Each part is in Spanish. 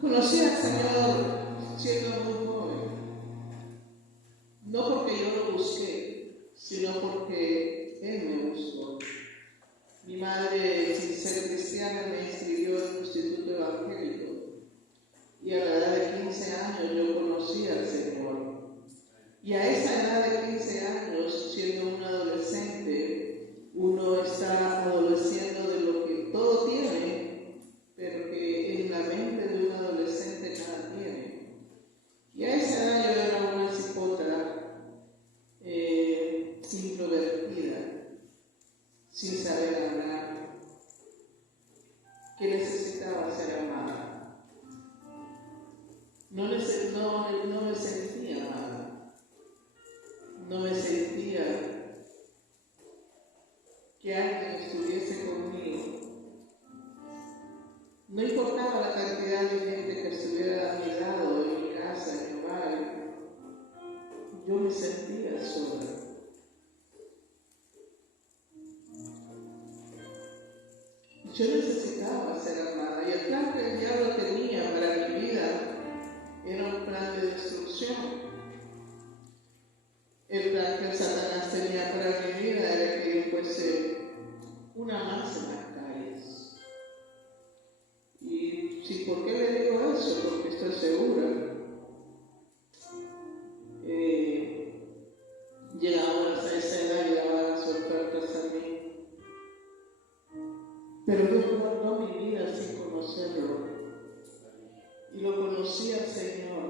Conocí al Señor siendo muy joven, no porque yo lo busqué, sino porque Él me buscó. Mi madre, sin ser cristiana, me inscribió en un instituto evangélico y a la edad de 15 años yo conocí al Señor. Y a esa edad de 15 años, siendo un adolescente, uno está adoleciendo de lo que todo tiene, pero que en la mente de un adolescente nada tiene. Y a esa edad yo era una cipota introvertida, sin saber hablar, que necesitaba ser amada. No me sentía amada, no me sentía que alguien estuviese conmigo. No importaba la cantidad de gente que estuviera a mi lado, en mi casa, en mi hogar, yo me sentía sola. Yo necesitaba ser amada y el plan que el diablo tenía para mi vida era un plan de destrucción. El plan que Satanás tenía para mi vida era que yo fuese una más en las calles. Y sí, ¿por qué le digo eso? Porque estoy segura. Llegamos a esa edad y daban las ofertas a mí. Pero yo guardó mi vida sin conocerlo. Y lo conocí al Señor.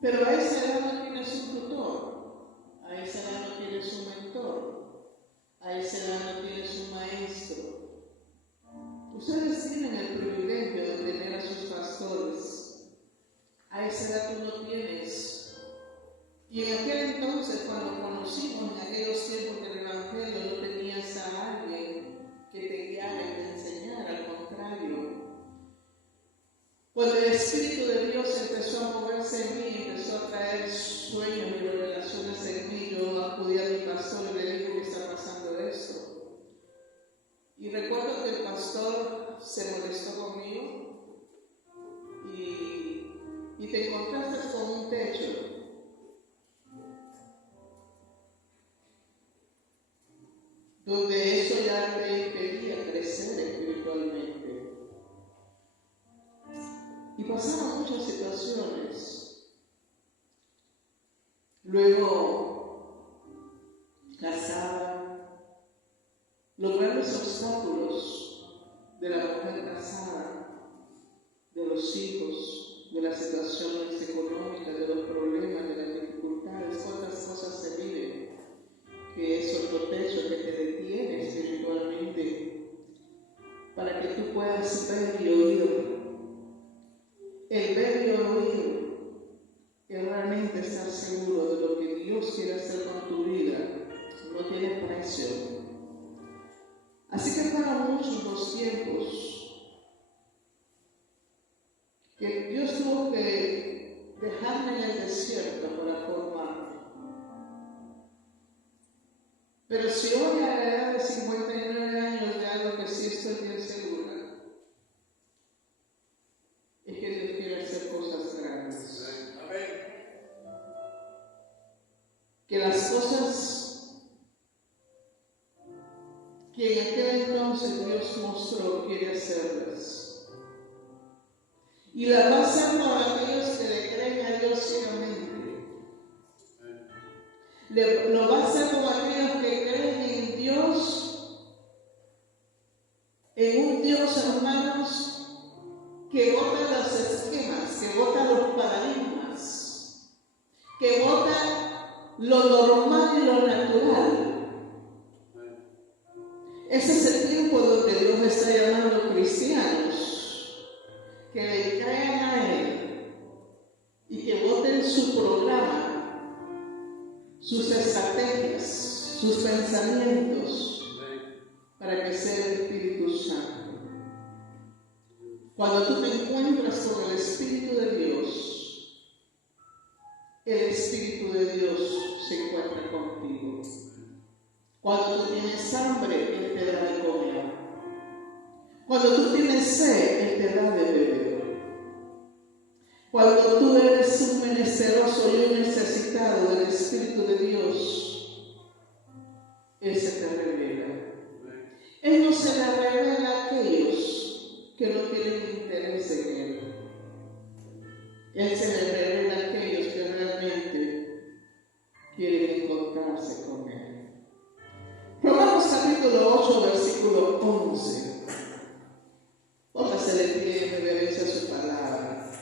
Pero a esa edad no tienes un tutor, a esa edad no tienes un mentor, a esa edad no tienes un maestro. Ustedes tienen el privilegio de tener a sus pastores. A esa edad tú no tienes. Y en aquel entonces, cuando conocimos, en aquellos tiempos del Evangelio, no tenías a alguien que te guiara y te enseñara, al contrario. Cuando el Espíritu de Dios empezó a moverse en mí, empezó a traer sueños y revelaciones en mí, yo acudí a mi pastor y le dije que está pasando esto. Y recuerdo que el pastor se molestó conmigo y te encontraste con un techo. Donde eso ya te impedía crecer espiritualmente. Y pasaron muchas situaciones. Luego, casada, los grandes obstáculos de la mujer casada, de los hijos, de las situaciones económicas, de los problemas, de las dificultades, cuántas cosas se viven, que es otro techo que te detiene espiritualmente para que tú puedas ver y oír. El ver y oír, que realmente estar seguro de lo que Dios quiere hacer con tu vida, no tiene precio. Así que fueron muchos los tiempos que Dios tuvo que dejarme en el desierto para formarme. Pero si hoy a la edad de 59 años de algo que sí estoy bien segura, es que Dios quiere hacer cosas grandes. Que las cosas que en aquel entonces Dios mostró, quiere hacerlas. Y las va a hacer por aquellos que le creen a Dios ciegamente. Lo va a hacer con aquellos que creen en Dios, en un Dios, hermanos, que bota los esquemas, que bota los paradigmas, que bota lo normal y lo natural. Ese es el tiempo donde Dios está llamando a cristianos que le crean a Él y que voten su programa, sus estrategias, sus pensamientos, para que sea el Espíritu Santo. Cuando tú te encuentras con el Espíritu de Dios, el Espíritu de Dios se encuentra contigo. Cuando tú tienes hambre, Él te da de comer. Cuando tú tienes sed, Él te da de beber. Cuando tú eres un menesteroso y un necesitado del Espíritu de Dios, Él se te revela. Él no se le revela a aquellos que no tienen interés en Él. Él se le revela a aquellos que realmente quieren encontrarse con Él. Romanos capítulo 8, versículo 11. Póngase de pie en reverencia a su palabra.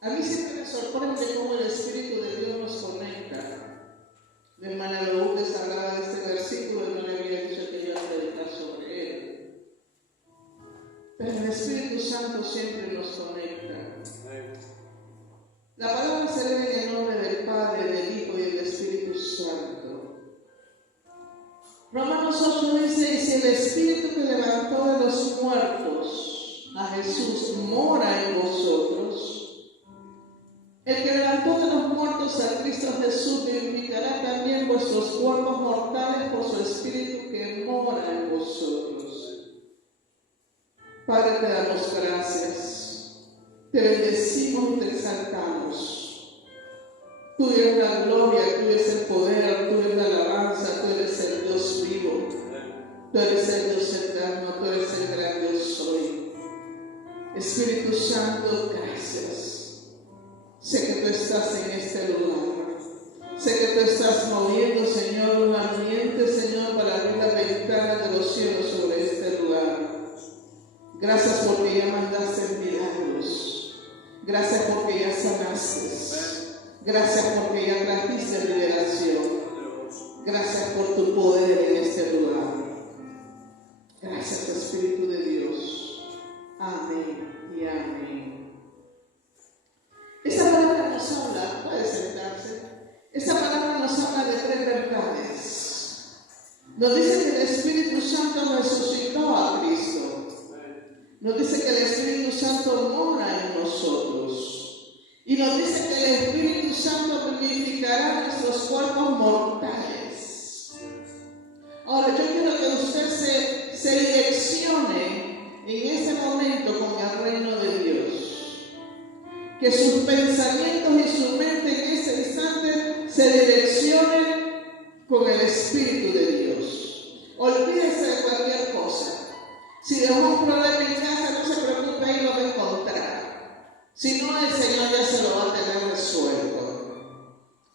A mí siempre me sorprende cómo el Espíritu de Dios nos conecta. La hermana Lourdes hablaba de este versículo y no le había dicho que iba a predicar sobre él. Pero el Espíritu Santo siempre nos conecta. La palabra se lee en el nombre del Padre, del Hijo y del Espíritu Santo. Romanos 8 dice: y si el Espíritu que levantó de los muertos a Jesús mora en vosotros, el que levantó de los muertos a Cristo Jesús vivificará también vuestros cuerpos mortales por su Espíritu que mora en vosotros. Padre, te damos gracias, te bendecimos y te exaltamos. Tuya es la gloria, tuyo es el poder, tuya es la alabanza, tú eres el Dios vivo, tú eres el Dios eterno, tú eres el gran Dios soy. Espíritu Santo, gracias. Sé que tú estás en este lugar. Sé que tú estás moviendo, Señor, un ambiente, Señor, para abrir la ventana de los cielos sobre este lugar. Gracias porque ya mandaste milagros. Gracias porque ya sanaste. Gracias porque ya trajiste liberación. Gracias por tu poder en este lugar. Gracias, Espíritu de Dios. Amén y amén. Esta palabra nos habla, puede sentarse. Esta palabra nos habla de tres verdades. Nos dice que el Espíritu Santo resucitó a Cristo. Nos dice que el Espíritu Santo mora en nosotros. Y nos dice que el Espíritu Santo vivificará nuestros cuerpos mortales. Ahora, yo quiero que usted se direccione en este momento con el reino de Dios. Que sus pensamientos y su mente en este instante se direccionen con el Espíritu de Dios. Olvídese de cualquier cosa. Si dejó un problema en casa, no se preocupe, ahí lo va a encontrar. Si no, el Señor ya se lo va a tener resuelto.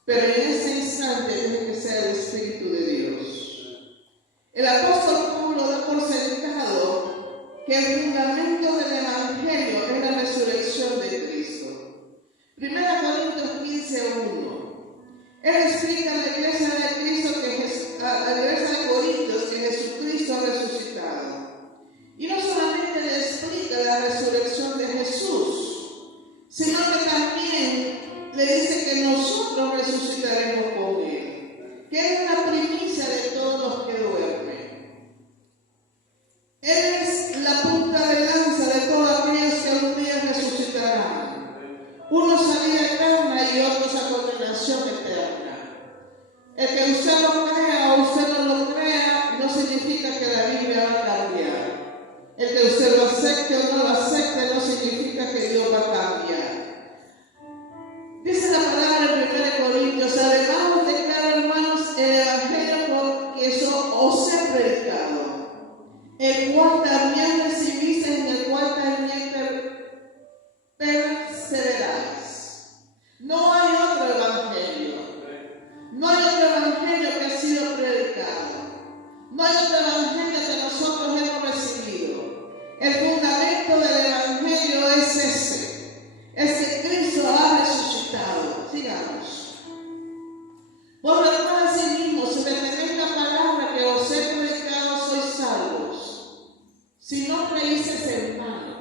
Pero en este instante tiene que ser el Espíritu de Dios. El apóstol Pablo da por sentado que el fundamento del Evangelio es la resurrección de Cristo. 1 Corintios 15:1. Él explica a la iglesia de Cristo a la iglesia de Corintios que Jesucristo ha resucitado. Y no solamente le explica la resurrección de Jesús, sino que también le dice que nosotros resucitaremos con Él, que es la primicia de todos los que duermen. Él es la punta de lanza de todos aquellos que algún día resucitarán. Unos a vida eterna y otros a condenación eterna. El que usted lo crea o usted no lo crea, no significa que la Biblia va a cambiar. El que usted lo acepte o no lo acepte no significa que Dios va a cambiar. Dice la palabra en 1 Corintios: además de declaro, hermanos, el Evangelio que eso os he predicado, el cual también recibisteis, en el cual también perseveráis. No hay otro Evangelio. No hay otro Evangelio que ha sido predicado. No hay otro Evangelio que nosotros hemos recibido. El fundamento del Evangelio es ese. Es que Cristo ha resucitado. Sigamos. Por lo cual, asimismo, si retenéis la palabra que os he predicado, sois salvos. Si no creísteis en vano.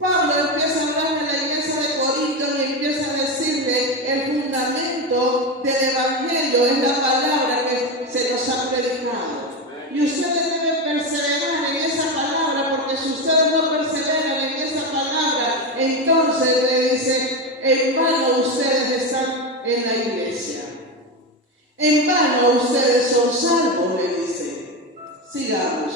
Pablo empieza a hablar de la iglesia de Corinto y empieza a decirle: el fundamento del Evangelio es la palabra que se nos ha predicado. Y ustedes deben perseverar en esa palabra, porque si ustedes no perseveran en esa palabra, entonces le dice: en vano ustedes están en la iglesia. en vano ustedes son salvos, le dice. Sigamos.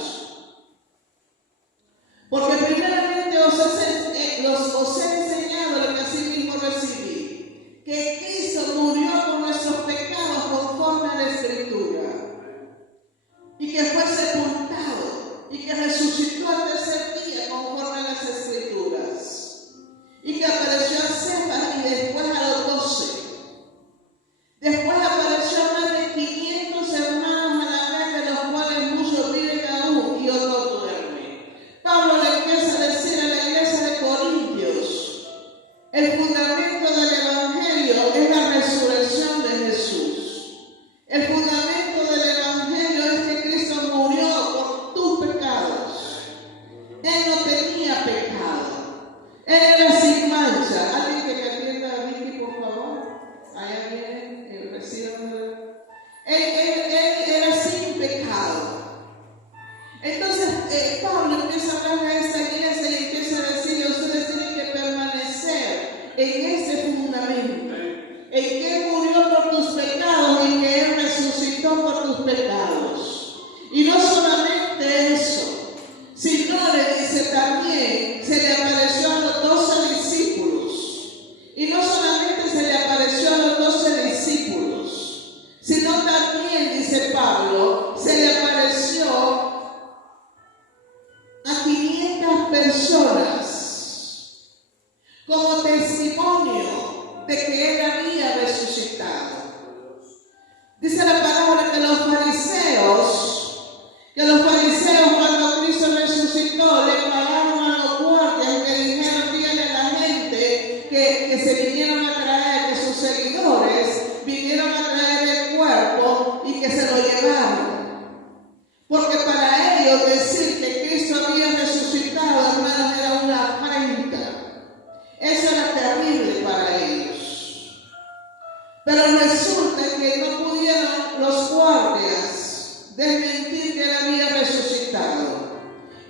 Porque primeramente os he enseñado lo que asimismo recibí, que Cristo murió por nuestros pecados conforme a la Escritura, y que fue sepultado, y que resucitó al tercer día conforme a las Escrituras, y que apareció a Cefas y después a los 12. Después apareció a más de 500 hermanos a la vez, de los cuales muchos viven aún y otros duermen. Pablo le empieza a decir a la iglesia de Corintios: el fundamento del Evangelio es la resurrección de Jesús. El fundamento del Evangelio es que Cristo murió por tus pecados. Él no tenía pecado. Él era sin mancha. ¿Alguien que me atienda a Vicky, por favor? Allá viene. Él era sin pecado. Entonces Pablo empieza a hablar a esta iglesia y empieza a decirle: ustedes tienen que permanecer en ese fundamento, en que Él murió por tus pecados y que Él resucitó por tus pecados. Y no solamente eso, sino le dice también, se le apareció a los 12 discípulos. Y no solamente se le apareció a los 12 discípulos, sino también, dice Pablo, se le apareció a 500 personas como testimonio de que Él había resucitado. Dice la palabra que los fariseos cuando Cristo resucitó le pagaron a los guardias que dijeron: díganle a la gente que se vinieron a traer, que sus seguidores vinieron a traer el cuerpo y que se lo llevaron. Porque para ellos decir que Cristo había resucitado, hermanos, era una afrenta. Eso era terrible para ellos. Pero resulta que no pudieron los guardias desmentir que Él había resucitado.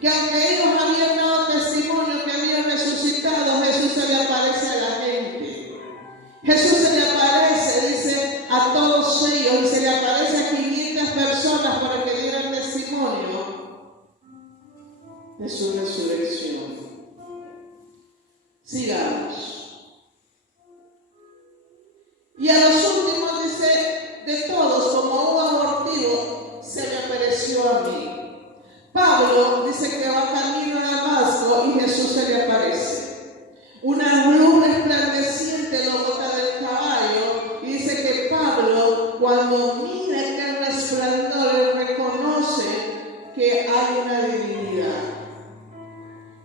Que aunque ellos habían dado testimonio que había resucitado, Jesús se le aparece a la gente. Jesús se le aparece, dice, a todos ellos, y se le aparece a 500 personas para que dieran testimonio de su resurrección. Sigamos. Y a los últimos, dice, de todos, como un abortivo, se me apareció a mí. Pablo dice que va camino a Damasco y Jesús se le aparece. Una luz resplandeciente lo bota del caballo, y dice que Pablo, cuando mira aquel resplandor, reconoce que hay una divinidad.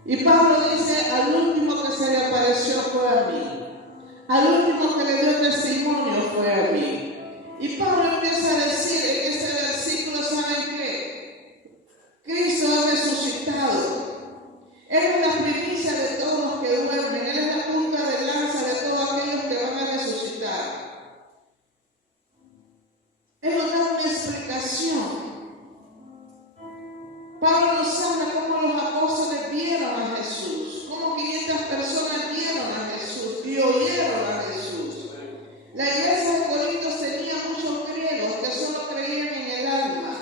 Y Pablo dice: al último que se le apareció fue a mí. Al último que le dio testimonio fue a mí. Y Pablo empieza a decir en este versículo: ¿saben qué? Cristo ha resucitado. Él es la primicia de todos los que duermen. Él es la punta de lanza de todos aquellos que van a resucitar. Él nos da una explicación. Pablo nos habla cómo los apóstoles vieron a Jesús, cómo 500 personas vieron a Jesús y oyeron a Jesús. La iglesia de Corintios tenía muchos griegos que solo creían en el alma,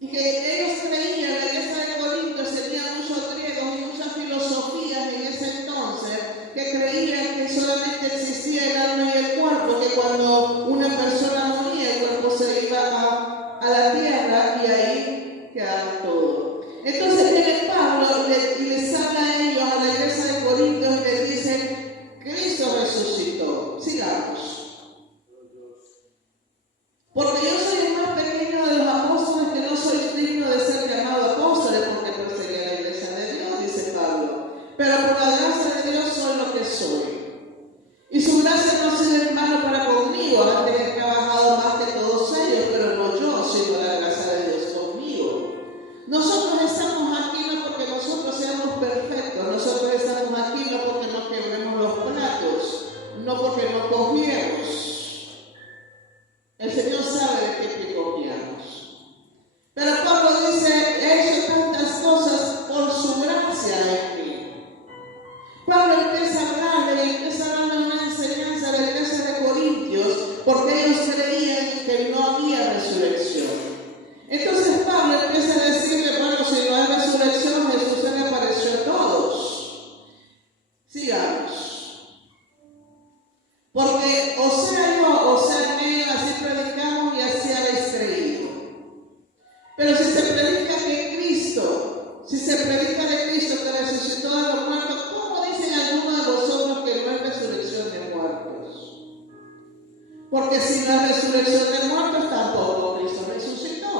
y que ellos creían, la iglesia de Corintios tenía muchos griegos y muchas filosofías en ese entonces que creían que solamente existía el alma y el cuerpo, que cuando una persona moría el cuerpo se iba a la tierra y ahí quedaba todo. Entonces viene Pablo y les habla a ellos, a la iglesia de Corintios, y les dice: Cristo resucitó. Sigamos. Porque yo soy el más pequeño de los apóstoles, que no soy digno de Pero si se predica que Cristo, si se predica de Cristo que resucitó de los muertos, ¿cómo dicen algunos de vosotros que no hay resurrección de muertos? Porque si no hay resurrección de muertos, tampoco Cristo resucitó.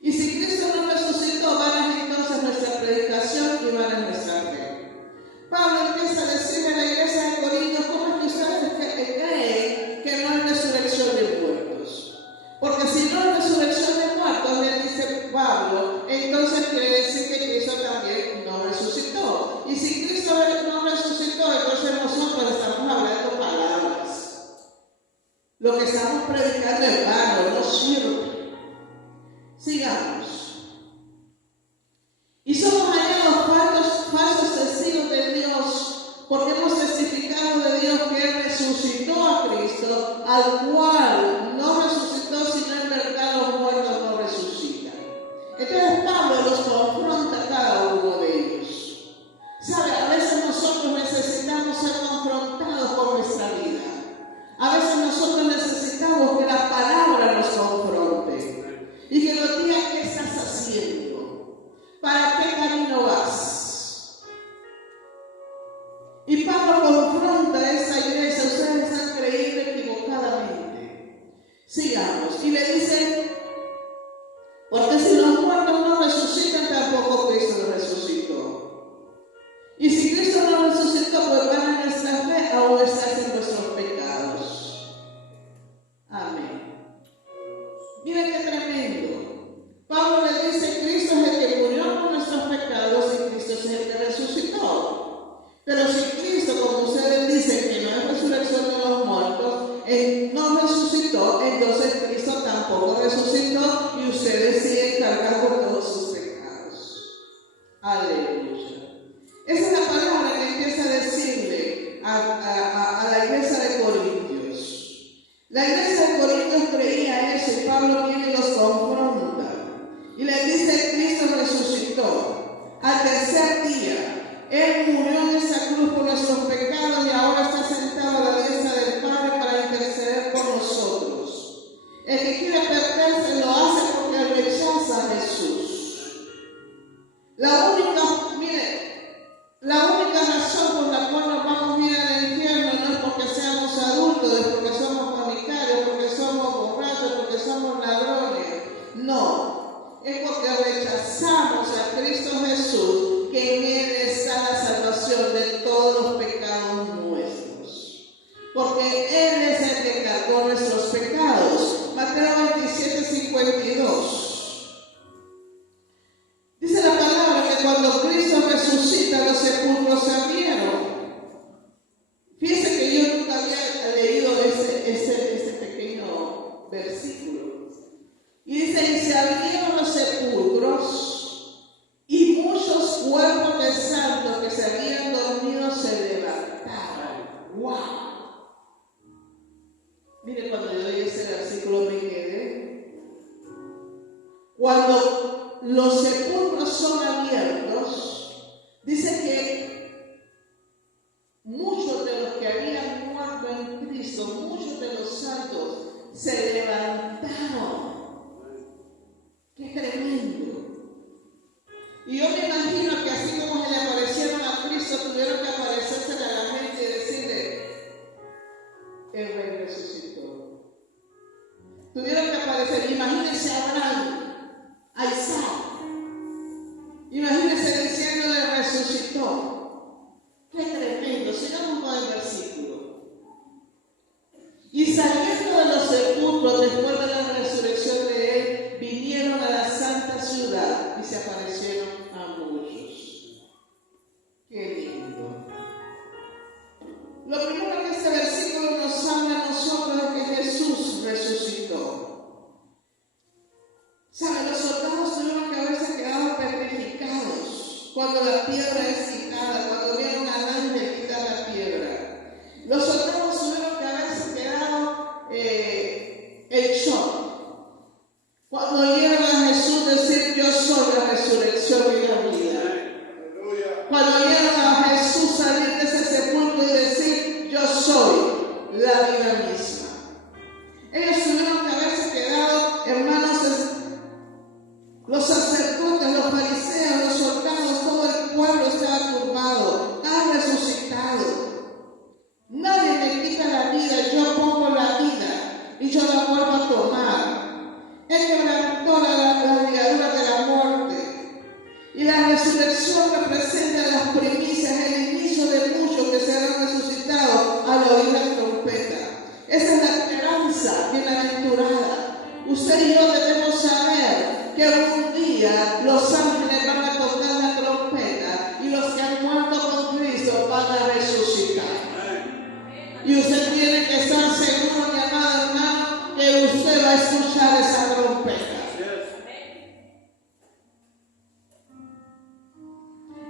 Y si Cristo no resucitó, van a entonces nuestra predicación y van a nuestra fe. Pablo empieza a decirle a la iglesia de Corintios, ¿cómo es que ustedes creen que no hay resurrección de muertos? Porque si no hay resurrección de muertos, le dice Pablo, entonces quiere decir que Cristo también no resucitó. Y si Cristo no resucitó, entonces nosotros estamos hablando palabras. Lo que estamos predicando es vano, no sirve. Sigamos. Y somos hallados falsos testigos de Dios, porque hemos testificado de Dios que Él resucitó a Cristo, al cual no resucitó, sino en verdad los muertos no resucitan. Entonces Pablo los confronta a cada uno de ellos. ¿Sabe? A veces nosotros necesitamos ser confrontados con nuestra vida. A veces nosotros necesitamos que la palabra nos confronte y que nos diga qué estás haciendo, para qué camino vas. Y Pablo confronta a esa iglesia, ustedes han creído equivocadamente. Sigamos. Y le dice, porque si los muertos no resucitan, tampoco Cristo resucitó. Y si Cristo no resucitó, pues van a nuestra fe, aún estás en nuestros pecados. Amén. Miren qué tremendo. Pablo le dice, Cristo es el que murió por nuestros pecados y Cristo es el que resucitó. Pero si Cristo, como ustedes dicen, que no es resurrección de los muertos, Él no resucitó, entonces Cristo tampoco resucitó y ustedes siguen cargando todos sus pecados. Aleluya. Esa es la palabra que empieza a decirle a la iglesia de Corintios. La iglesia de Corintios creía eso y Pablo viene y los confronta. Y le dice, Cristo resucitó. Al tercer día, Él murió en esa cruz por nuestros pecados y ahora está sentado a la diestra del Padre para interceder por nosotros. El que quiere perderse lo hace porque rechaza a Jesús. La única razón por la cual nos vamos a ir al infierno no es porque seamos adultos, es porque somos fornicarios, porque somos borrachos, porque somos ladrones. No, es porque rechazamos a Cristo Jesús, que en Él está la salvación de todos los pecados nuestros. Porque Él es el que cargó nuestros pecados. Mateo 27:52. Dice la palabra que cuando Cristo resucita, los sepulcros se abrieron. Fíjense que yo nunca había leído este pequeño versículo. Y dice, y se abrieron los sepulcros y muchos cuerpos de santos que se habían dormido se levantaron. ¡Wow! Mire, cuando yo leí ese versículo me quedé. Cuando los sepulcros son abiertos, dice que muchos de los que habían muerto en Cristo, muchos de los santos, se levantaron. ¡Qué tremendo! Y yo me imagino que así como se le aparecieron a Cristo, tuvieron que aparecerse a la gente y decirle, el Rey resucitó. Tuvieron que aparecer, imagínense a Abraham, a Isaac, imagínense diciéndole resucitó. ¡Qué tremendo! Sigamos con el versículo. Y saliendo de los sepulcros después de la resurrección de Él, vinieron a la santa ciudad y se aparecieron a muchos. ¡Qué lindo! Lo primero que este versículo nos habla a nosotros es que Jesús resucitó. ¿Saben? Los soldados tuvieron que haberse quedado petrificados cuando la piedra es quitada, cuando vieron al ángel quitar la piedra. Los soldados tuvieron que haberse quedado en shock cuando oyeron a Jesús decir, yo soy la resurrección y la vida. Cuando oyeron a Jesús salir de ese sepulcro y decir, yo soy la vida misma. Ellos tuvieron que haberse quedado, hermanos, resurrección representa las primicias, el inicio de muchos que serán resucitados al oír la trompeta. Esa es la esperanza bienaventurada. Usted y yo debemos saber que un día los ángeles van a tocar la trompeta y los que han muerto con Cristo van a resucitar. Y usted tiene que estar seguro, mi amado hermano, que usted va a escuchar esa trompeta.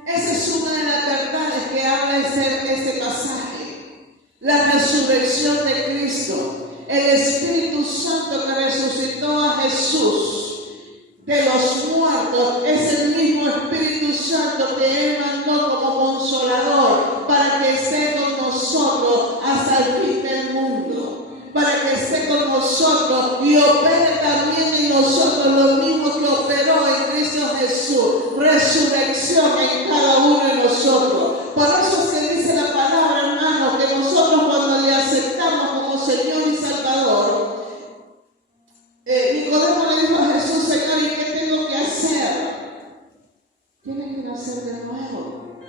Esa es una de las verdades que habla este pasaje. La resurrección de Cristo, el Espíritu Santo que resucitó a Jesús de los muertos, es el mismo Espíritu Santo que Él mandó como consolador para que esté con nosotros hasta el fin del mundo, para que esté con nosotros y opere también en nosotros lo mismo que operó en Cristo Jesús, resurrección en cada uno de nosotros. Por eso es que dice la palabra, hermano, que nosotros cuando le aceptamos como Señor y Salvador, Nicodemo le dijo a Jesús: Señor, ¿y qué tengo que hacer? Tienes que nacer de nuevo,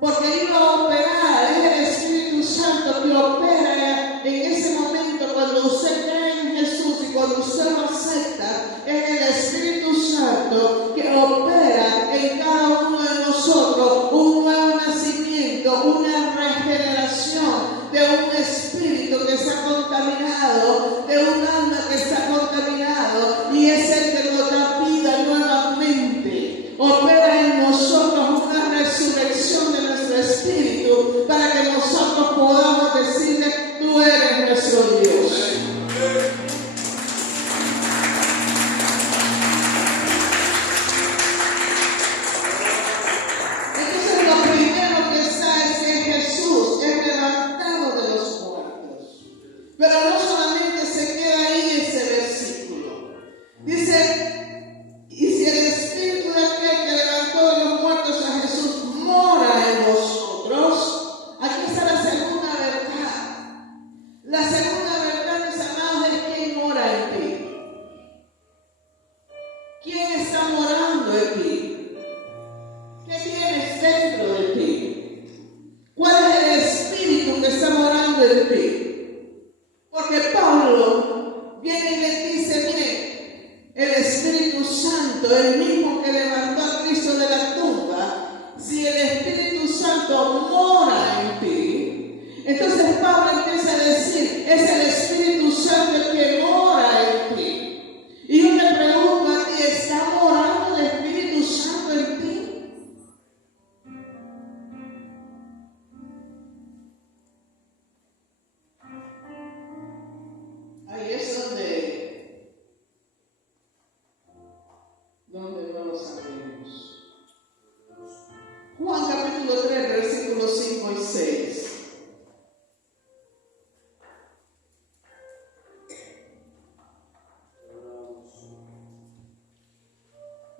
porque iba a operar, es el Espíritu Santo que opera en ese momento cuando usted cree en Jesús y cuando usted lo acepta. Es el Espíritu Santo que opera en cada uno de nosotros un nuevo nacimiento, una regeneración de un espíritu que está contaminado, de un alma que está contaminado, y es el que nos da vida nuevamente. Opera en nosotros una resurrección de nuestro espíritu para que nosotros podamos decirle: tú eres nuestro Dios. Entonces lo primero que está es que Jesús es levantado de los muertos. Pero no solamente se queda ahí ese versículo. Dice: y si el espíritu de aquel que levantó de los muertos a Jesús mora en vosotros. Aquí está la segunda verdad. La segunda verdad, mis amados, es quién mora en ti. ¿Quién está morando en ti? ¿Qué tienes dentro de ti? ¿Cuál es el espíritu que está morando en ti? Porque Pablo viene y le dice: mire, el Espíritu Santo, el mismo que levantó a Cristo de la tumba, si el Espíritu Santo mora en ti, entonces Pablo empieza a decir: es el Espíritu Santo el que mora en ti. Y yo me pregunto a ti: ¿está morando el Espíritu Santo en ti? Ahí es donde no lo sabemos. Juan capítulo 3, versículos 5 y 6.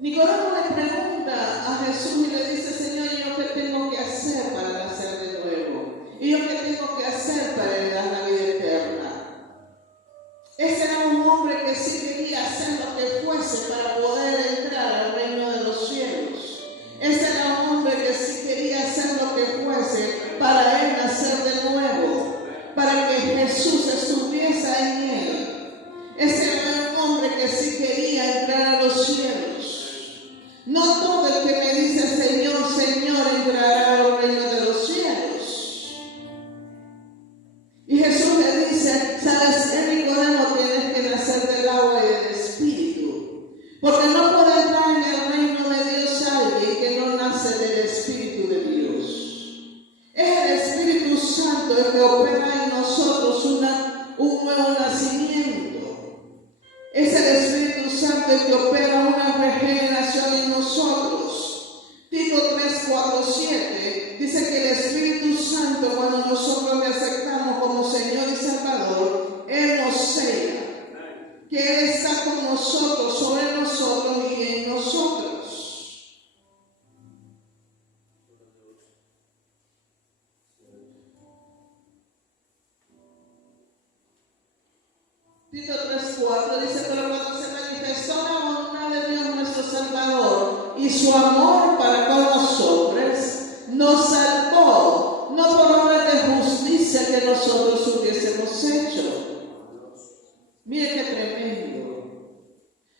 Nicodemo le pregunta a Jesús y le dice: Señor, ¿y yo qué tengo que hacer para nacer de nuevo? ¿Y yo qué tengo que hacer para heredar la vida eterna? Ese era un hombre que sí quería hacer lo que fuese para poder entrar al reino de los cielos. Ese era un hombre que sí quería hacer lo que fuese para él nacer de nuevo, para que Jesús estuviese en él. Ese era un hombre que sí quería entrar a los cielos. No todo el que me dice Señor, Señor entrará al reino de los cielos. Y Jesús le dice: ¿sabes qué, Nicodemo? Tienes que nacer del agua y del Espíritu. Porque no puede entrar en el reino de Dios alguien que no nace del Espíritu de Dios. Es el Espíritu Santo el que opera en nosotros un nuevo nacimiento. Es el Espíritu Santo el que opera una regeneración en nosotros. Tito 3, 4, 7 dice que el Espíritu Santo, cuando nosotros le aceptamos como Señor y Salvador, Él nos sella, que Él está con nosotros, sobre nosotros y en nosotros. Tito 3, 4 dice: pero cuando se manifestó la voluntad de Dios nuestro Salvador y y su amor para con nosotros nos salvó, no por obra de justicia que nosotros hubiésemos hecho. Mire qué tremendo.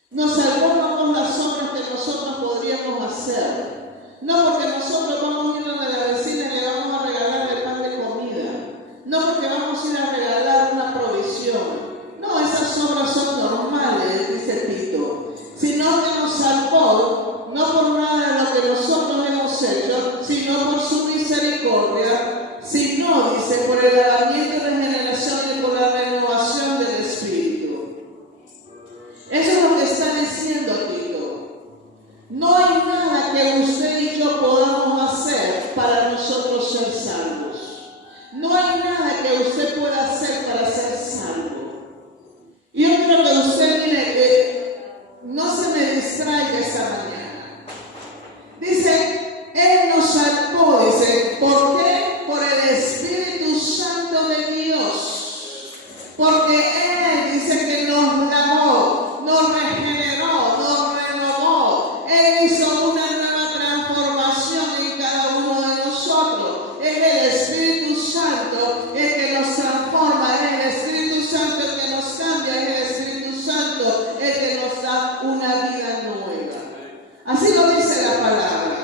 Nos salvó no por las obras que nosotros podríamos hacer, no porque nosotros vamos a ir a la vecina y le vamos a regalar el pan de comida, no porque vamos a ir a regalar una provisión. No, esas obras son normales, dice Tito, sino que nos salvó no por nada de lo que nosotros hemos hecho, sino por su misericordia, sino, dice, por el lavamiento de regeneración y por la renovación del Espíritu. Eso es lo que está diciendo Tito. No hay nada que usted y yo podamos hacer para nosotros ser salvos. No hay nada que usted pueda hacer para ser salvo. Y yo quiero que usted mire que no se me distraiga esta mañana. Dice, Él nos salvó, dice, ¿por qué? Por el Espíritu Santo de Dios. Porque Él dice que nos lavó, nos regeneró, nos renovó. Él hizo una nueva transformación en cada uno de nosotros. Es el Espíritu Santo el que nos transforma, es el Espíritu Santo el que nos cambia, es el Espíritu Santo el que nos da una vida nueva. Así lo dice la palabra.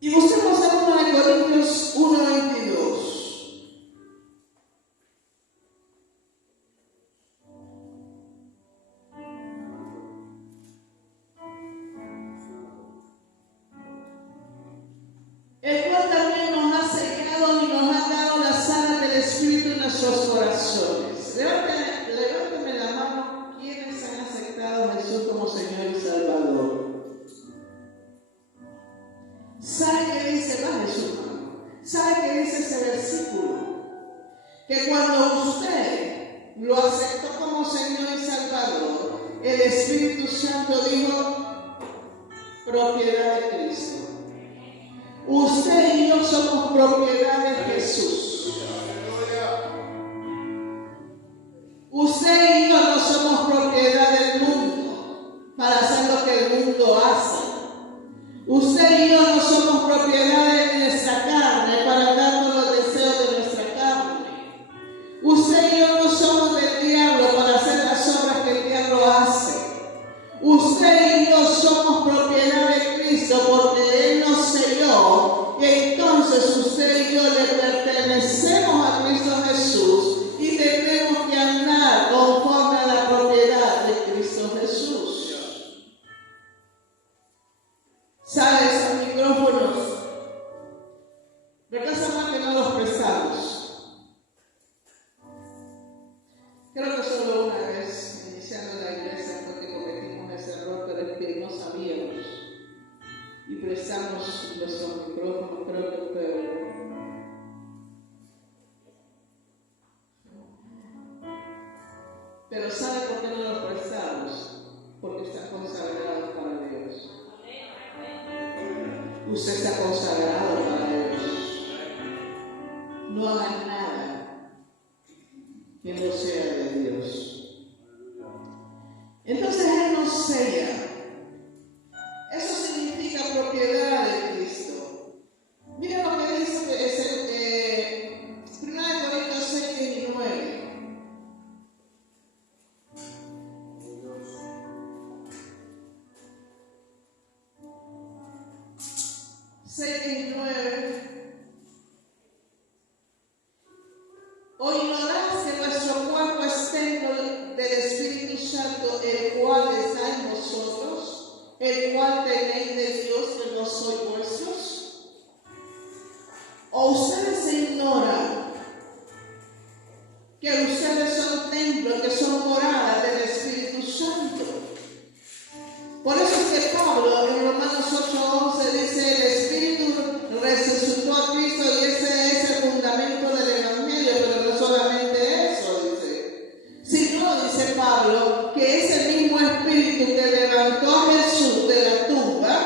Y busquemos en 1 Corintios 1:22. El cual también nos ha sellado y nos ha dado las alas del Espíritu en nuestros corazones. Levántame la mano quienes han aceptado a Jesús como Señor y Salvador. ¿Sabe qué dice? Baje su mano. ¿Sabe qué dice ese versículo? Que cuando usted lo aceptó como Señor y Salvador, el Espíritu Santo dijo, propiedad de Cristo. Usted y yo somos propiedad de Jesús. Usted y yo no somos propiedad del mundo para hacer lo que el mundo hace. Usted y yo no somos propiedad de nuestra carne para dar todos los deseos de nuestra carne. Usted y yo no somos del diablo para hacer las obras que el diablo hace. Usted y yo somos propiedad de Cristo porque Él nos selló y entonces usted y yo le pertenecemos a Cristo Jesús y tenemos que andar conforme a la propiedad de Cristo Jesús. ¿Sabes? Esos micrófonos, ¿verdad, Samar, que no los prestamos? Creo que solo una vez, iniciando la iglesia, fue que cometimos ese error, pero es que no sabíamos y prestamos nuestros micrófonos, creo que fue. Pero ¿sabe por qué no los prestamos? Porque están consagrados para Dios. Usted está consagrado para Dios. No haga nada que no sea de Dios. Entonces Él nos sella. Eso significa propiedad de Cristo. Miren lo que dice es 1 Corintios 6:19. 6:19. ¿O ignoráis que vuestro cuerpo es templo del Espíritu Santo, el cual está en vosotros, el cual tenéis de Dios, que no sois vuestros? ¿O ustedes ignoran que ustedes son templos, que son moradas del Espíritu Santo? Por eso es que Pablo en Romanos 8:11 dice, el Espíritu resucitó a Cristo y ese es el fundamento del Evangelio, pero no solamente eso, dice, sino, dice Pablo, que ese mismo Espíritu que levantó a Jesús de la tumba,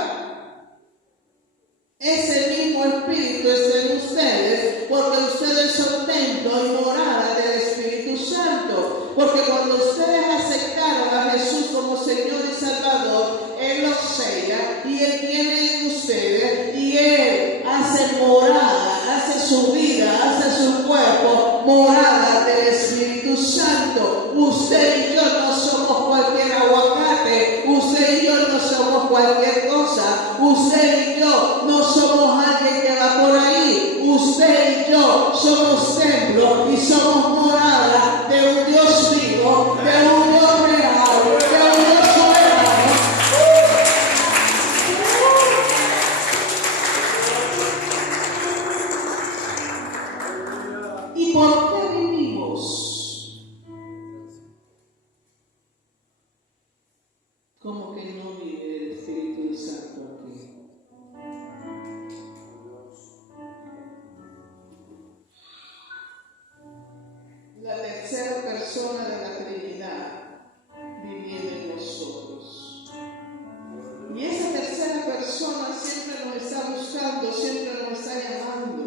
ese mismo Espíritu está en ustedes, porque ustedes son templo y morada del Espíritu Santo, porque cuando ustedes aceptaron a Jesús como Señor y Salvador, Él y Él viene en ustedes y Él hace morada, hace su vida, hace su cuerpo morada del Espíritu Santo. Usted y yo no somos cualquier aguacate, usted y yo no somos cualquier cosa, usted y yo no somos alguien que va por ahí, usted y yo somos templo y somos morada de un Dios vivo, de un Dios real, de un Dios soberano. ¿Y por qué vivimos como que no vive el Espíritu Santo aquí? La tercera persona de la Trinidad viviendo en nosotros. Y esa tercera persona siempre nos está buscando, siempre nos está llamando.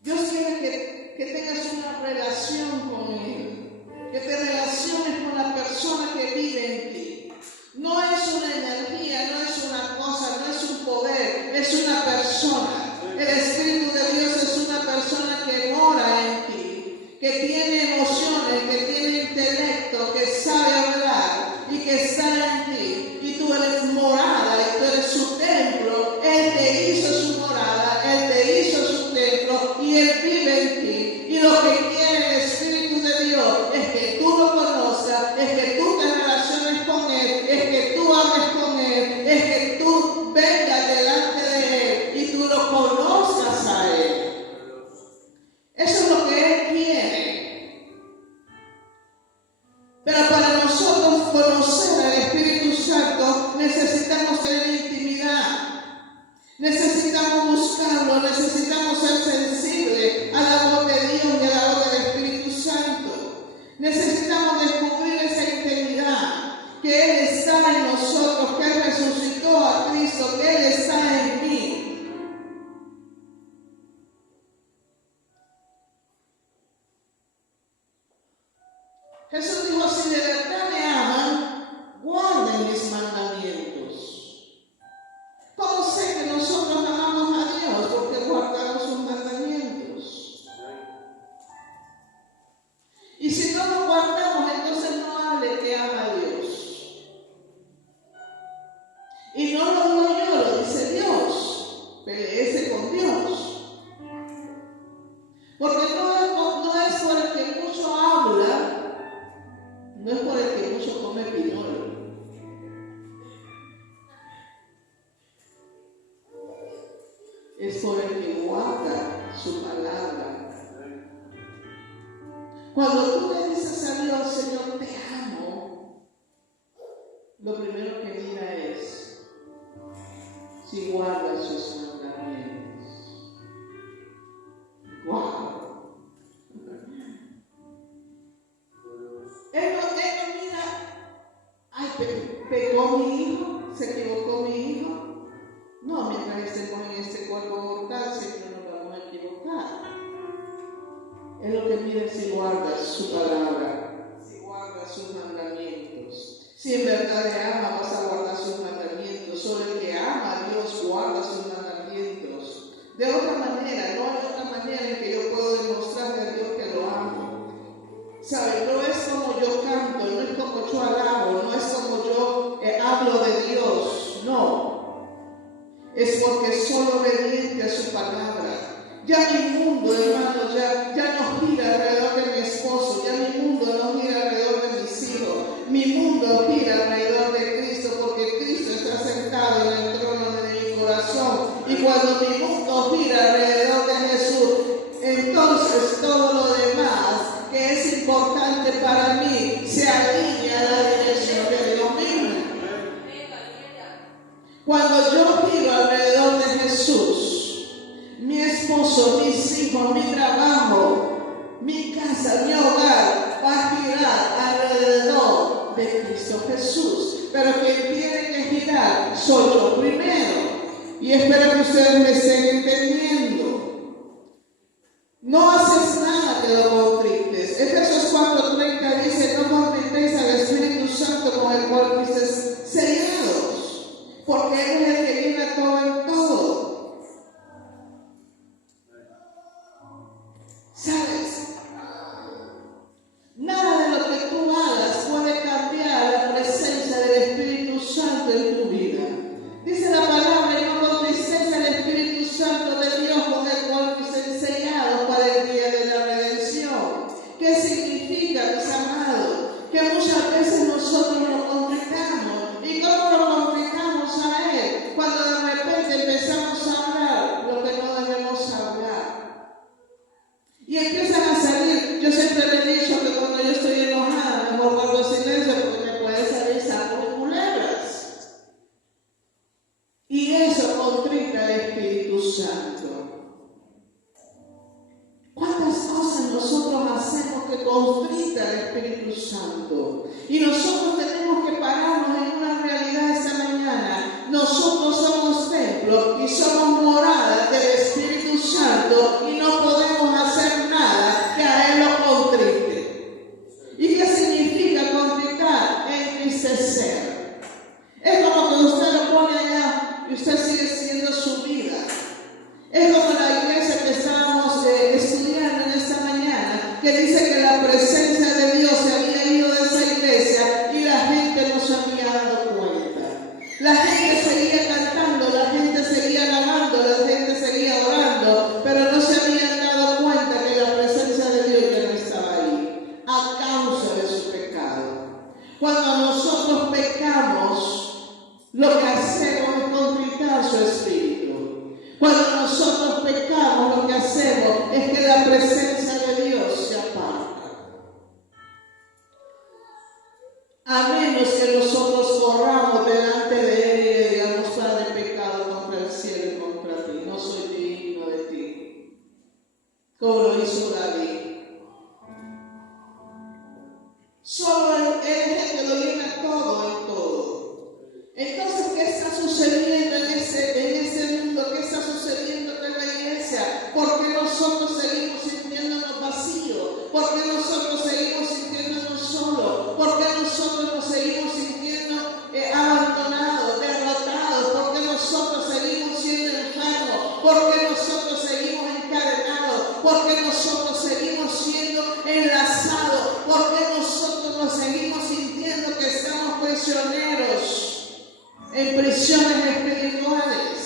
Dios quiere que tengas una relación con Él, que te relaciones con la persona que vive en ti. No es una energía, no es una cosa, no es un poder, es una persona. El Espíritu de Dios es una persona que mora en ti, que tiene emociones, que tiene intelecto, que sabe hablar y que está en ti. Y tú eres morada y tú eres su templo. Él te hizo su morada, Él te hizo su templo y Él vive en ti. Y lo que quiere el Espíritu de Dios es que tú lo conozcas, es que tú te relaciones con Él, es que tú hables con Él, es que tú vengas delante de Él y tú lo conozcas a Él. Eso es lo que Él quiere. Pero para nosotros conocer al Espíritu Santo necesitamos tener intimidad. Necesitamos buscarlo, necesitamos ser sensibles a la voz de Dios y a la voz del Espíritu Santo. Necesitamos descubrir esa intimidad, que Él está en nosotros, que Él resucitó a Cristo, que Él está en mí. Jesús dijo, si de verdad me aman, guarden mis mandamientos. ¿Cómo sé que nosotros amamos a Dios? Porque guardamos sus mandamientos. Y si no los guardamos, entonces no hable que ama a Dios. Y no lo digo yo, lo dice Dios. Peleese con Dios. Porque no es por el que mucho habla, no es por el que mucho come pinol. Es por el que guarda su palabra. Cuando tú le dices a Dios, Señor, te amo, lo primero que mira es si guarda sus mandamientos. ¡Wow! Él no mira, ay, pecó mi hijo, se equivocó mi hijo. No, mientras estemos en este cuerpo mortal, siempre nos vamos a equivocar. Es lo que mira si guarda su palabra, si guarda sus mandamientos. Si en verdad le ama, vas a guardar sus mandamientos. Solo el que ama a Dios guarda sus mandamientos. De otra manera, no hay otra manera en que yo puedo demostrarle a Dios que lo amo. ¿Sabe? No es como yo canto, no es como yo alabo, no es como yo hablo de Dios. No. Es porque soy obediente a su palabra. Ya mi mundo, hermano, ya no gira alrededor de mi esposo, ya mi mundo no gira alrededor de mis hijos. Mi mundo gira alrededor de Cristo, porque Cristo está sentado en el trono de mi corazón. Y cuando mi mundo gira alrededor de Jesús, entonces todo lo demás que es importante para mí se alinea a la dirección de Dios mismo. Cuando yo giro alrededor de Jesús, mi esposo, mis hijos, mi trabajo, mi casa, mi hogar va a girar alrededor de Cristo Jesús. Pero quien tiene que girar soy yo primero. Y espero que ustedes me estén entendiendo. No haces nada que lo contrictes. Efesios 4:30 dice, no contristéis al Espíritu Santo con el cual fuisteis sellados. ¿Por que usted sigue siendo su vida. Es como la iglesia que estábamos estudiando en esta mañana, que dice que la presencia de Dios se había ido de esa iglesia y la gente no se había dado cuenta. La gente seguía cantando, la gente seguía alabando, la gente seguía orando, pero no se habían dado cuenta que la presencia de Dios ya no estaba ahí, a causa de su pecado. Cuando nosotros pecamos, lo que hacemos es contritar su espíritu. Cuando nosotros pecamos, lo que hacemos es que la presencia de Dios se aparta. A menos que nosotros corramos delante de Él y le digamos: Padre, pecado contra el cielo y contra ti, no soy digno de ti, como lo hizo David. Solo Él es el que lo llena todo en todo. Entonces, ¿qué está sucediendo en ese mundo? ¿Qué está sucediendo en la iglesia? ¿Por qué nosotros seguimos sintiéndonos vacíos? ¿Por qué nosotros seguimos sintiéndonos solos? ¿Por qué nosotros nos seguimos sintiendo abandonados, derrotados? ¿Por qué nosotros seguimos siendo enfermos? ¿Por qué nosotros seguimos encadenados? ¿Por qué nosotros seguimos siendo enlazados? ¿Por qué nosotros nos seguimos sintiendo que estamos prisioneros en prisiones espirituales?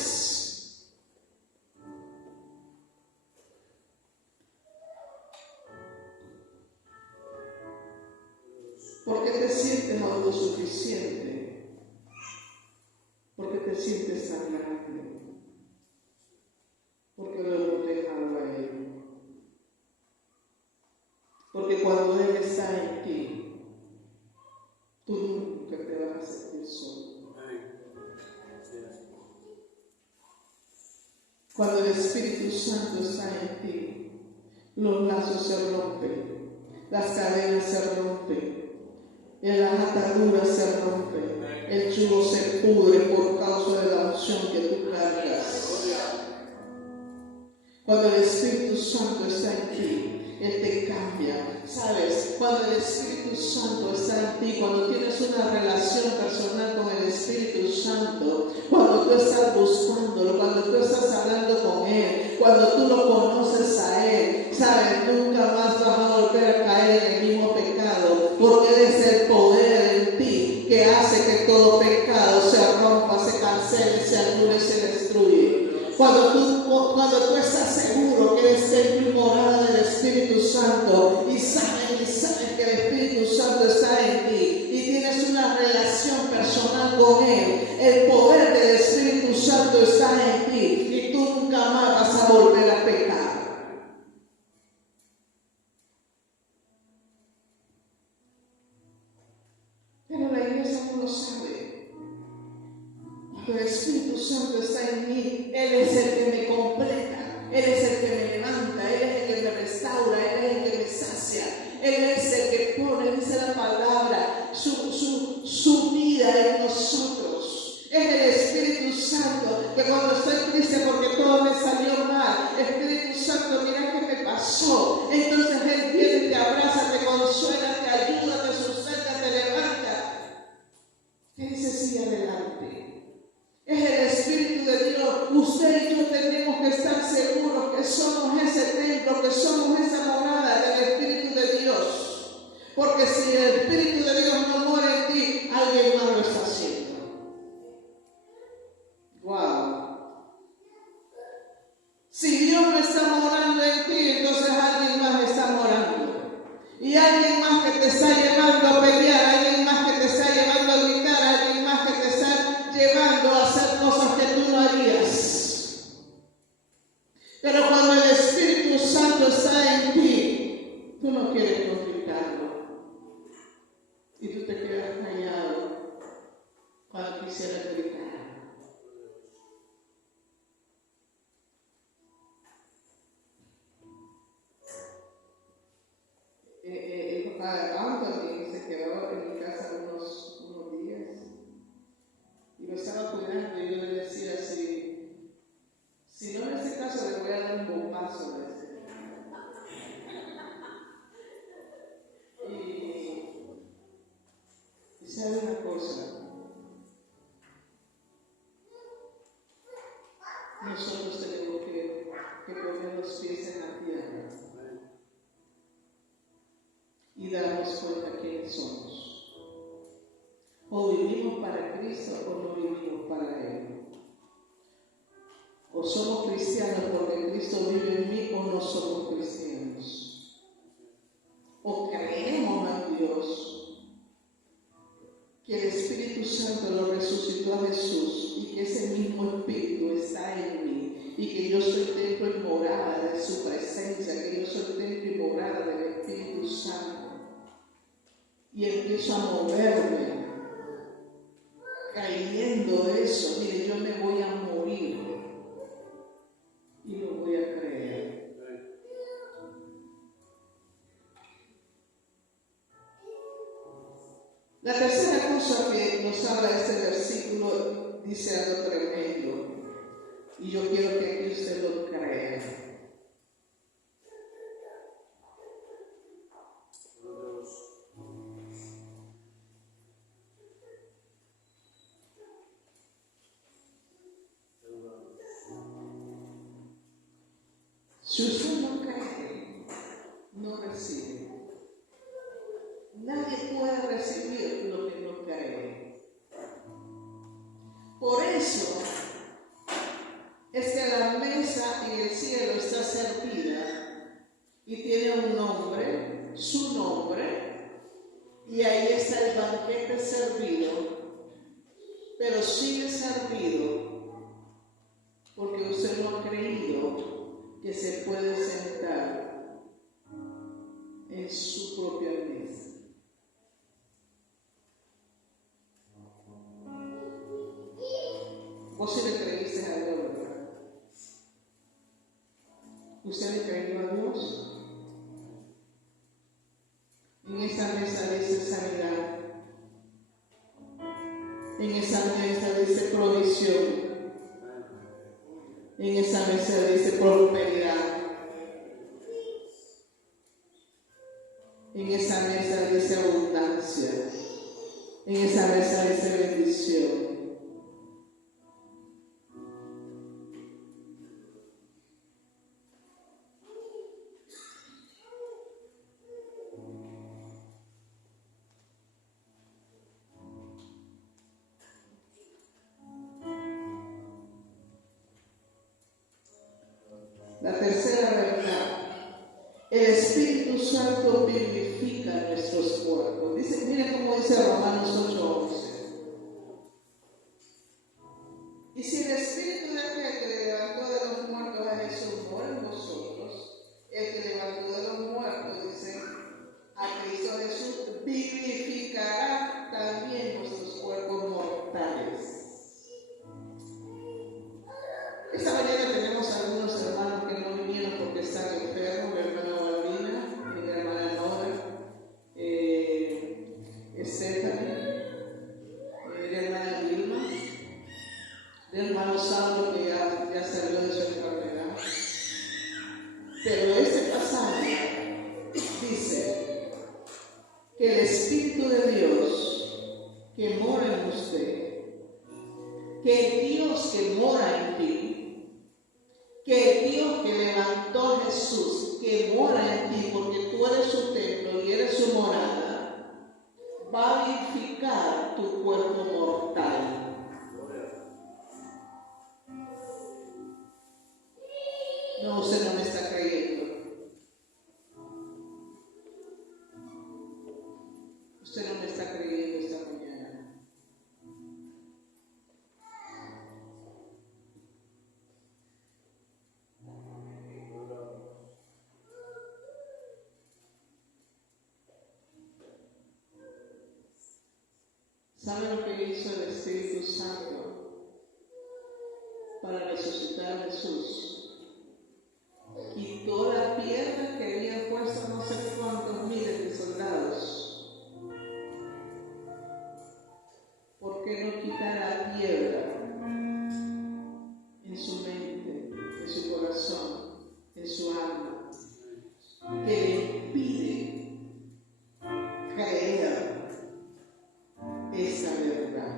¿Por qué te sientes autosuficiente? ¿Por qué te sientes tan grande? Porque lo hemos dejado a Él. Porque cuando Él está en ti, tú nunca te vas a sentir solo. Cuando el Espíritu Santo está en ti, los lazos se rompen, las cadenas se rompen, las ataduras se rompen, el yugo se pudre por causa de la unción que tú cargas. Cuando el Espíritu Santo está en ti, Él te cambia. ¿Sabes? Cuando el Espíritu Santo está en ti, cuando tienes una relación personal con el Espíritu Santo, cuando tú estás buscándolo, cuando tú estás hablando con Él, cuando tú lo conoces a Él, ¿sabes? Nunca más vas a volver a caer en el mismo pecado, porque Él es el poder en ti que hace que todo pecado se rompa, se cancele, se anule, se destruye. Cuando tú estás seguro que eres templo y morada del Espíritu Santo y sabes que el Espíritu Santo está en ti y tienes una relación personal con Él, el poder del Espíritu Santo está en ti y tú nunca más vas a volver a pecar. Pero la iglesia no lo sabe. El Espíritu Santo está en mí, Él es el que me completa, Él es el que me levanta, Él es el que me restaura, Él es el que me sacia, Él es el que pone, dice la palabra, su vida en nosotros. Es el Espíritu Santo que cuando estoy triste porque todo me salió mal, Espíritu Santo, mira qué me pasó. Entonces Él viene, te abraza, te consuela, te ayuda, te sustenta, te levanta. ¿Qué dice? Sigue adelante. Es el Espíritu de Dios. Usted y yo tenemos que estar seguros que somos ese templo, que somos esa morada del Espíritu de Dios. Porque si el Espíritu de Dios no muere en ti, alguien más lo está haciendo. Wow. Si Dios no está morando en ti, entonces alguien más está morando. Y alguien más que te está llevando a pelear, alguien más que te está llevando a gritar, alguien más que te está llevando a hacer cosas que tú no harías. Pero cuando el Espíritu Santo está en ti, tú no quieres conquistarlo. Y tú te quedas callado cuando quisieras gritar. El papá Anthony se quedó en mi casa unos días y lo estaba cuidando y yo le decía si no en ese caso le voy a dar un bombazo de ese. Y sabe una cosa, nosotros tenemos que poner los pies en la tierra y darnos cuenta quiénes somos. O vivimos para Cristo o no vivimos para Él. O somos cristianos porque Cristo vive en mí o no somos cristianos. O creemos en Dios, que el Espíritu Santo lo resucitó a Jesús y que ese mismo Espíritu está en mí y que yo soy templo y morada de su presencia, que yo soy templo y morada del Espíritu Santo. Y empiezo a moverme creyendo eso. Mire, yo me voy a morir y lo voy a creer. La tercera cosa que nos habla este versículo dice algo tremendo, y yo quiero que aquí usted lo crea. Si usted no cree, no recibe. Nadie puede recibir lo que no cree. Por eso es que la mesa en el cielo está servida y tiene un nombre, su nombre, y ahí está el banquete servido, pero sigue servido porque usted no ha creído que se puede sentar en su propia mesa. Vos sí le creíste a Dios, ¿verdad? ¿Usted le creyó a Dios? En esa mesa dice sanidad. En esa mesa dice provisión. En esa mesa dice prosperidad. En esa mesa dice abundancia. En esa mesa dice bendición. La tercera verdad, el Espíritu Santo vivifica nuestros cuerpos. Dice, mira cómo dice Romanos 8:11. Y si el Espíritu de aquel que levantó de los muertos a Jesús mora en vosotros, el que levantó de los muertos, dice, a Cristo Jesús, vivificará también vuestros cuerpos mortales. Esta mañana tenemos algunos hermanos que no vinieron porque están enfermos, mi hermana Valdina, mi hermana Nora, Stephanie, mi hermana Vilma, mi hermano Saulo que ya salió de su enfermedad. Pero este pasaje dice que el Espíritu de Dios que mora en usted, que el Dios que mora en ti, que el Dios que levantó a Jesús, que mora en ti, porque tú eres su templo y eres su morada, va a vivificar tu cuerpo mortal. No, usted no me está creyendo. Usted no me está creyendo esta mañana. ¿Sabe lo que hizo el Espíritu Santo para resucitar a Jesús? Quitó la piedra que había puesto no sé cuántos miles de soldados. ¿Por qué no quitar la piedra en su mente, en su corazón, en su alma, que le impide creer esa verdad?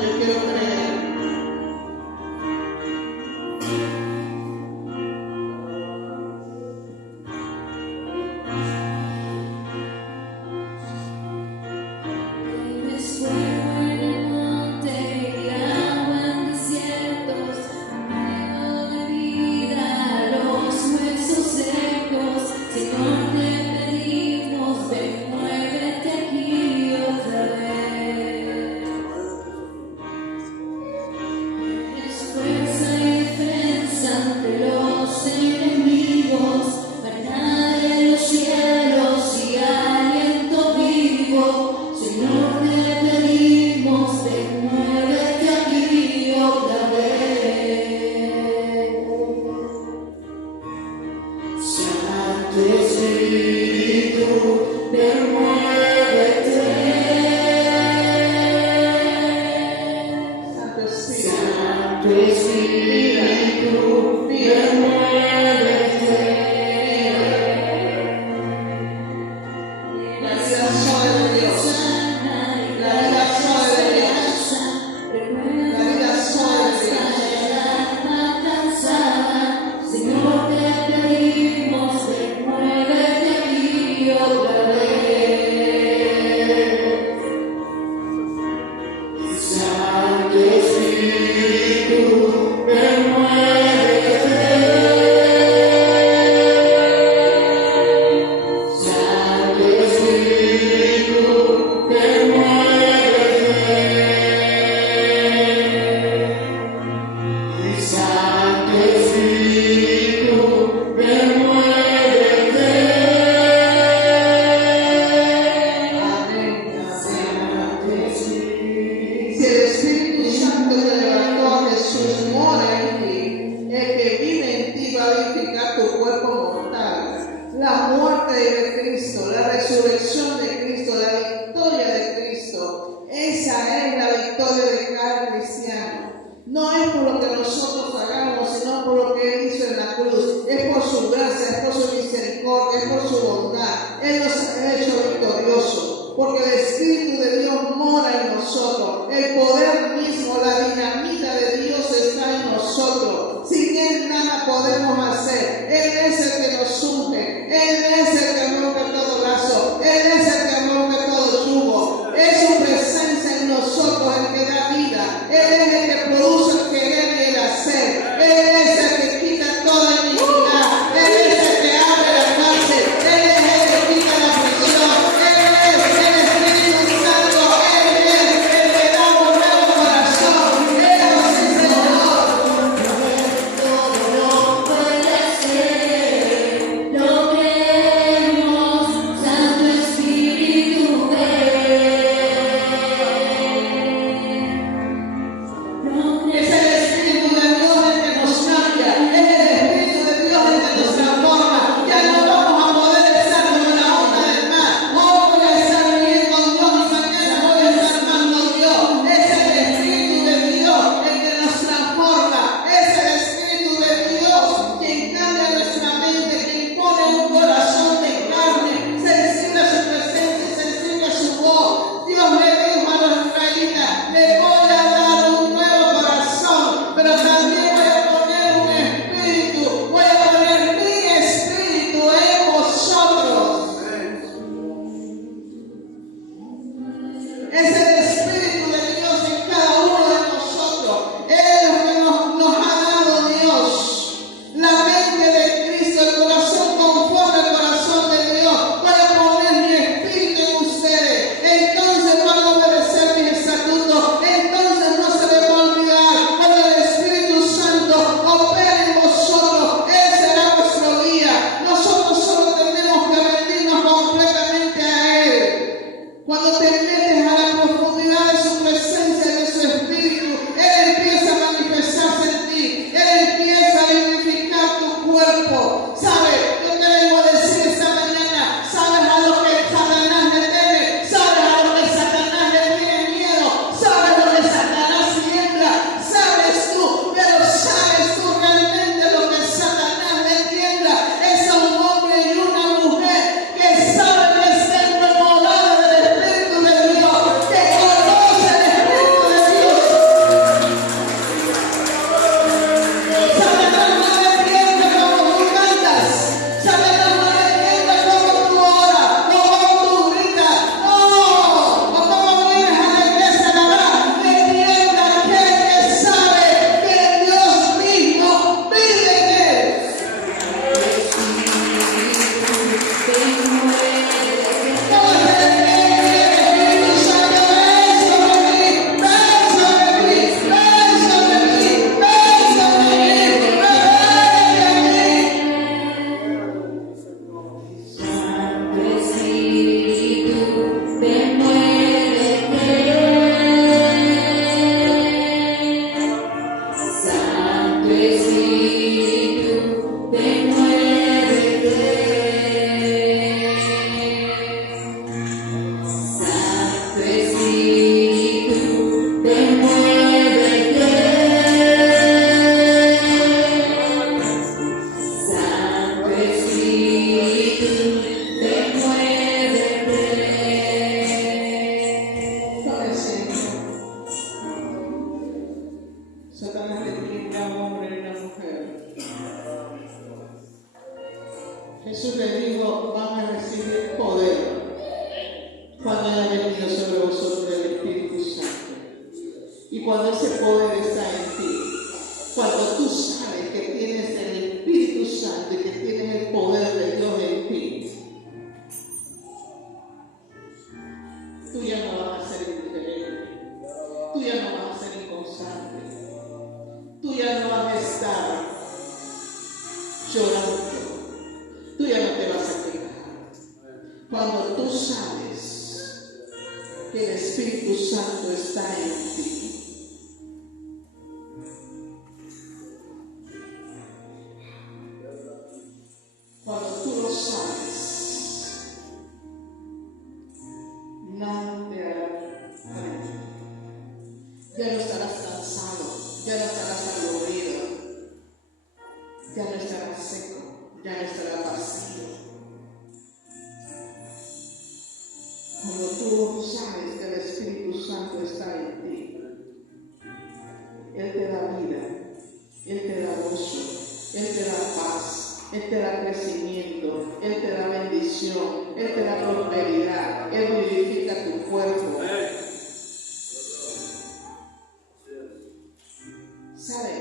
yo quiero creer. Él es el que produce el querer y el hacer. cuando ese poder está en ti, cuando tú sabes que tienes el Espíritu Santo y que tienes el poder de Dios en ti, tú ya no vas a ser indiferente, tú ya no vas a ser inconstante, tú ya no vas a estar llorando, tú ya no te vas a quejar. Cuando tú sabes que el Espíritu Santo está en ti, cuando tú lo sabes, nada te hará daño. Ya no estarás cansado, ya no estarás aburrido, ya no estarás seco, ya no estarás vacío. Cuando tú sabes que el Espíritu Santo está en ti, Él te da vida, Él te da gozo, Él te da paz, Él te da crecimiento, Él te da bendición, Él te da prosperidad, Él vivifica tu cuerpo. ¿Sabe?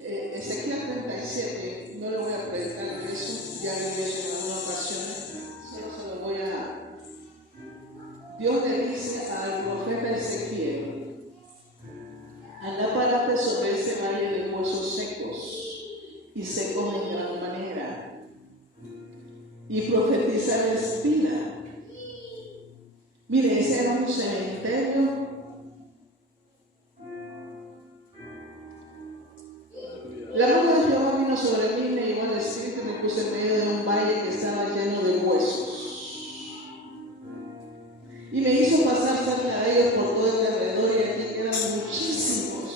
Ezequiel 37, no le voy a predicar en eso, ya lo he hecho en algunas ocasiones, solo se lo voy a... Dios le dice al profeta Ezequiel: anda párate sobre ese valle de huesos secos y secos en gran manera, y profetizarles vida. Mire, ese era un cementerio. La mano de Jehová vino sobre mí, me llevó al espíritu y me puse en medio de un valle que estaba lleno de huesos. Y me hizo pasar cerca de ellos por todo el alrededor, y aquí eran muchísimos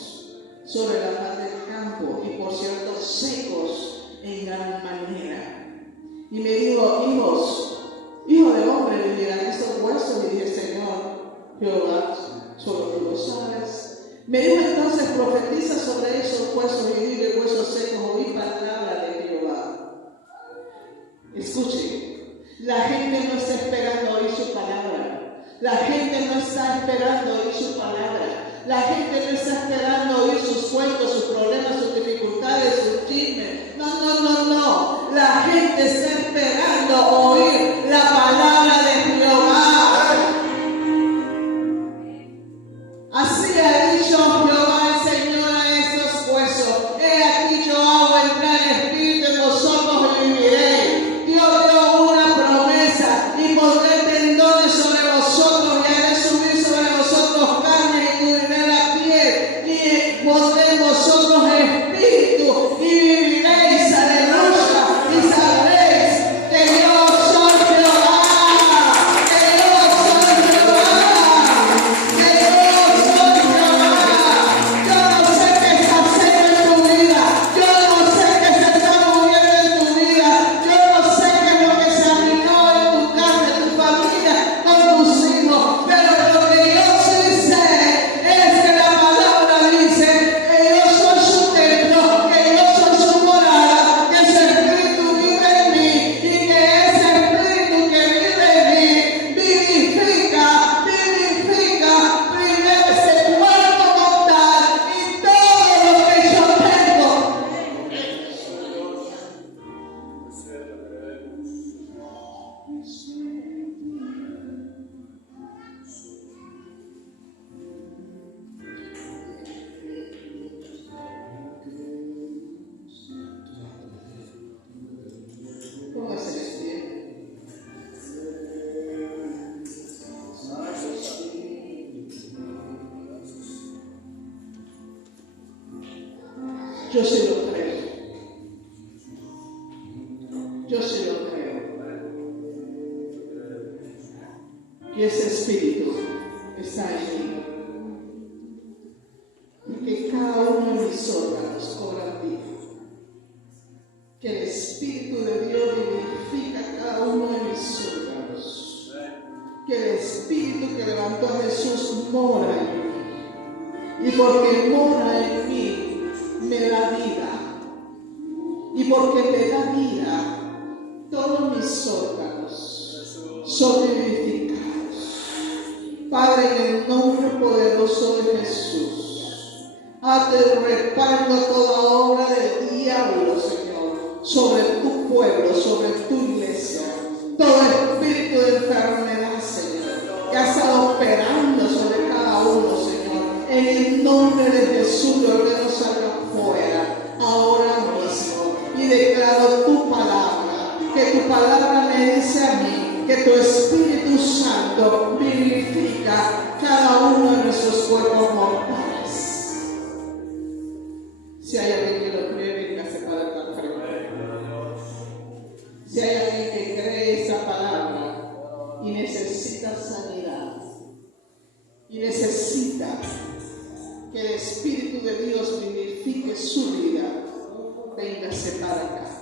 sobre la faz del campo, y por cierto secos en gran manera. Y me dijo: hijo de hombre, ¿vivirán estos huesos? Y dije: Señor Jehová, solo tú lo sabes. Me dijo entonces: profetiza sobre esos huesos y dile: huesos secos, oí palabra de Jehová. Escuchen, la gente no está esperando oír su palabra. La gente no está esperando oír su palabra. La gente no está esperando oír sus cuentos, sus problemas, sus dificultades, sus chismes. No. La gente está esperando oír la palabra de Jehová. Así ha dicho Jehová el Señor a estos huesos: he aquí yo hago entrar espíritu en vosotros y viviréis. Dios dio una promesa: y pondré tendones sobre vosotros, y haré subir sobre vosotros carne, y cubriré la piel, y pondré en vosotros espíritu, y viviréis. Aleluya. Y sabréis que yo soy Jehová, que yo soy Jehová, que yo soy Jehová. Yo no sé qué está haciendo en tu vida, yo no sé qué se está moviendo en tu vida, yo no sé qué es lo que se alineó en tu casa, en tu familia, con tus hijos, pero lo que yo sí sé es que la palabra dice que yo soy su templo, que yo soy su morada, que su espíritu vive en mí, y que ese espíritu que vive en mí vivifica primero ese cuerpo mortal y todo lo que yo tengo. Póngase de pie. Yo sí lo creo. Yo sí lo creo. Que ese espíritu está en mí. Y que cada uno de mis órganos cobra vida. Que el Espíritu de Dios vivifica cada uno de mis órganos. Que el Espíritu que levantó a Jesús mora en mí. Y porque mora en mí, me da vida. Y porque me da vida, todos mis órganos son vivificados. Padre, en el nombre poderoso de Jesús, reparando toda obra del diablo, Señor, sobre tu pueblo, sobre tu iglesia. Todo espíritu de enfermedad, Señor, que ha estado operando sobre cada uno, Señor, en el nombre de Jesús, lo ordeno salga fuera, ahora mismo, y declaro tu palabra, que tu palabra me dice a mí, que tu Espíritu Santo vivifica cada uno de nuestros cuerpos mortales. Si hay alguien que lo cree, véngase para el frente. Si hay alguien que cree esa palabra y necesita sanidad, y necesita que el Espíritu de Dios vivifique su vida, véngase para acá.